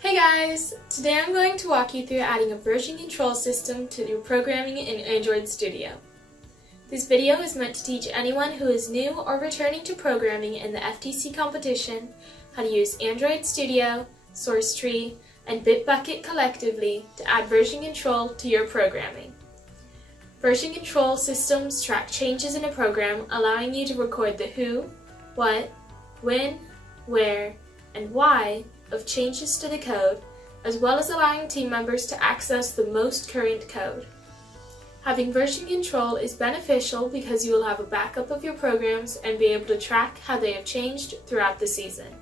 Hey guys! Today I'm going to walk you through adding a version control system to your programming in Android Studio. This video is meant to teach anyone who is new or returning to programming in the FTC competition how to use Android Studio, SourceTree, and Bitbucket collectively to add version control to your programming. Version control systems track changes in a program, allowing you to record the who, what, when, where, and why of changes to the code, as well as allowing team members to access the most current code. Having version control is beneficial because you will have a backup of your programs and be able to track how they have changed throughout the season.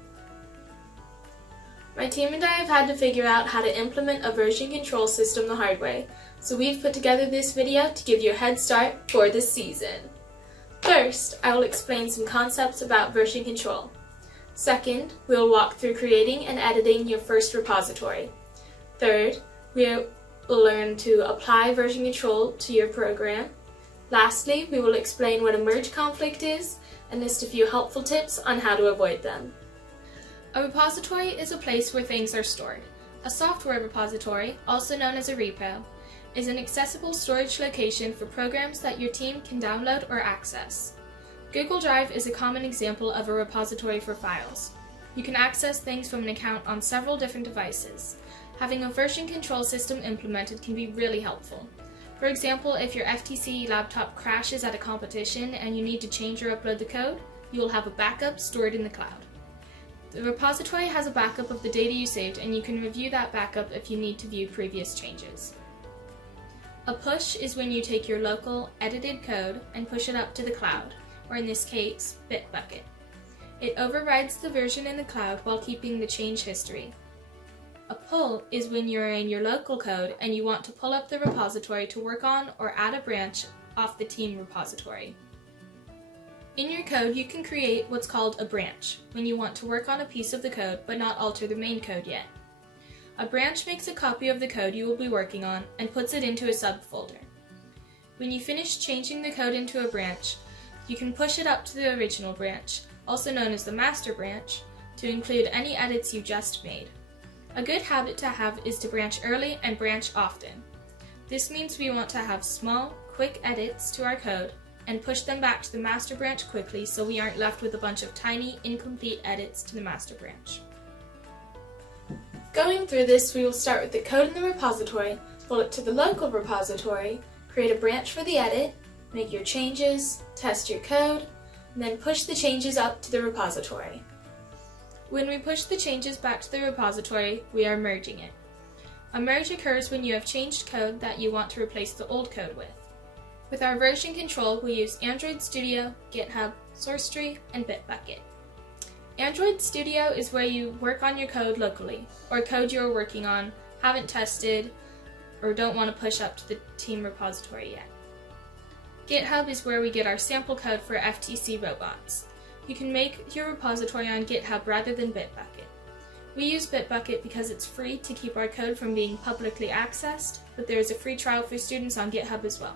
My team and I have had to figure out how to implement a version control system the hard way, so we've put together this video to give you a head start for this season. First, I will explain some concepts about version control. Second, we will walk through creating and editing your first repository. Third, we will learn to apply version control to your program. Lastly, we will explain what a merge conflict is and list a few helpful tips on how to avoid them. A repository is a place where things are stored. A software repository, also known as a repo, is an accessible storage location for programs that your team can download or access. Google Drive is a common example of a repository for files. You can access things from an account on several different devices. Having a version control system implemented can be really helpful. For example, if your FTC laptop crashes at a competition and you need to change or upload the code, you will have a backup stored in the cloud. The repository has a backup of the data you saved, and you can review that backup if you need to view previous changes. A push is when you take your local, edited code and push it up to the cloud, or in this case, Bitbucket. It overrides the version in the cloud while keeping the change history. A pull is when you're in your local code and you want to pull up the repository to work on or add a branch off the team repository. In your code, you can create what's called a branch when you want to work on a piece of the code but not alter the main code yet. A branch makes a copy of the code you will be working on and puts it into a subfolder. When you finish changing the code into a branch, you can push it up to the original branch, also known as the master branch, to include any edits you just made. A good habit to have is to branch early and branch often. This means we want to have small, quick edits to our code and push them back to the master branch quickly so we aren't left with a bunch of tiny, incomplete edits to the master branch. Going through this, we will start with the code in the repository, pull it to the local repository, create a branch for the edit, make your changes, test your code, and then push the changes up to the repository. When we push the changes back to the repository, we are merging it. A merge occurs when you have changed code that you want to replace the old code with. With our version control, we use Android Studio, GitHub, SourceTree, and Bitbucket. Android Studio is where you work on your code locally, or code you're working on, haven't tested, or don't want to push up to the team repository yet. GitHub is where we get our sample code for FTC robots. You can make your repository on GitHub rather than Bitbucket. We use Bitbucket because it's free to keep our code from being publicly accessed, but there is a free trial for students on GitHub as well.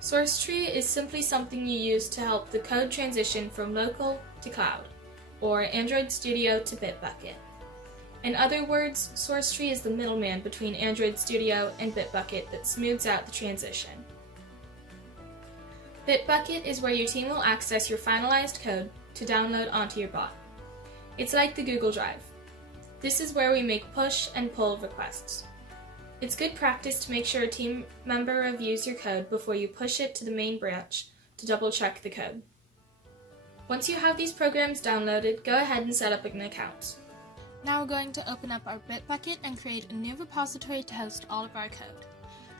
SourceTree is simply something you use to help the code transition from local to cloud, or Android Studio to Bitbucket. In other words, SourceTree is the middleman between Android Studio and Bitbucket that smooths out the transition. Bitbucket is where your team will access your finalized code to download onto your bot. It's like the Google Drive. This is where we make push and pull requests. It's good practice to make sure a team member reviews your code before you push it to the main branch to double check the code. Once you have these programs downloaded, go ahead and set up an account. Now we're going to open up our Bitbucket and create a new repository to host all of our code.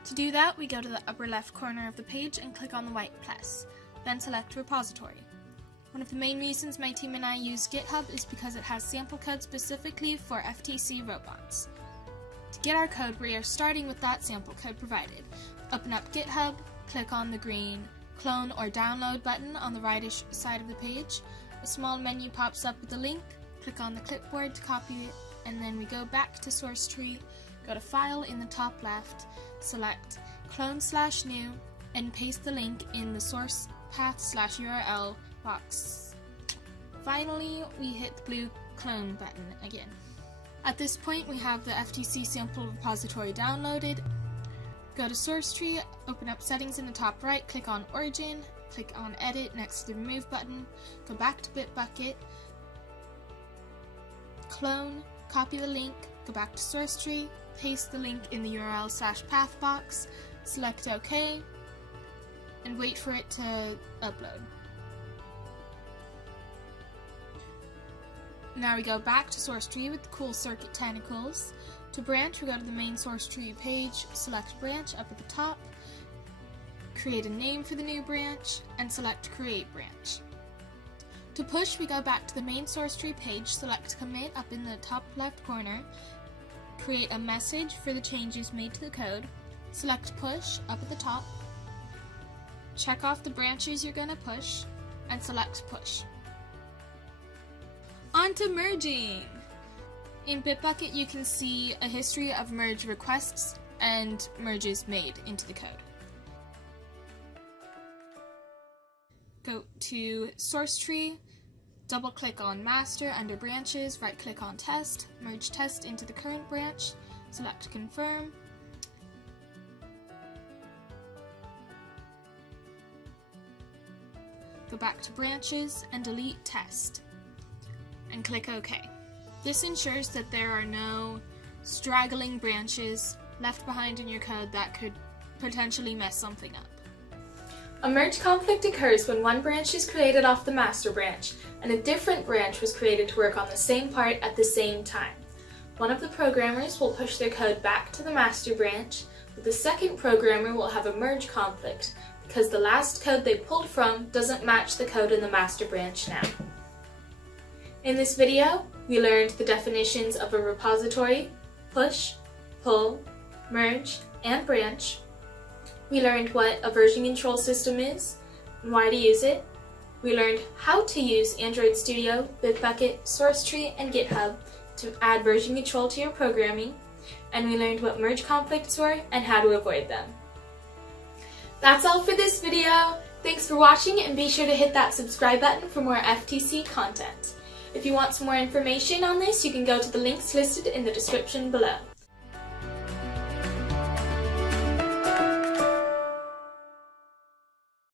To do that, we go to the upper left corner of the page and click on the white plus, then select Repository. One of the main reasons my team and I use GitHub is because it has sample code specifically for FTC robots. To get our code, we are starting with that sample code provided. Open up GitHub, click on the green Clone or Download button on the rightish side of the page. A small menu pops up with the link, click on the clipboard to copy it, and then we go back to SourceTree, go to File in the top left, select clone/new, and paste the link in the source path/URL box. Finally, we hit the blue clone button again. At this point, we have the FTC sample repository downloaded. Go to source tree, open up settings in the top right, click on origin, click on edit next to the remove button, go back to Bitbucket, clone, copy the link, go back to source tree, paste the link in the URL/path box, select OK, and wait for it to upload. Now we go back to source tree with the cool circuit tentacles. To branch, we go to the main source tree page, select branch up at the top, create a name for the new branch, and select create branch. To push, we go back to the main source tree page, select commit up in the top left corner, create a message for the changes made to the code, select push up at the top, check off the branches you're going to push, and select push. On to merging! In Bitbucket, you can see a history of merge requests and merges made into the code. Go to source tree, double click on master under branches, right click on test, merge test into the current branch, select confirm. Go back to branches and delete test, and click OK. This ensures that there are no straggling branches left behind in your code that could potentially mess something up. A merge conflict occurs when one branch is created off the master branch and a different branch was created to work on the same part at the same time. One of the programmers will push their code back to the master branch, but the second programmer will have a merge conflict because the last code they pulled from doesn't match the code in the master branch now. In this video, we learned the definitions of a repository, push, pull, merge, and branch. We learned what a version control system is and why to use it. We learned how to use Android Studio, Bitbucket, SourceTree, and GitHub to add version control to your programming. And we learned what merge conflicts were and how to avoid them. That's all for this video. Thanks for watching, and be sure to hit that subscribe button for more FTC content. If you want some more information on this, you can go to the links listed in the description below.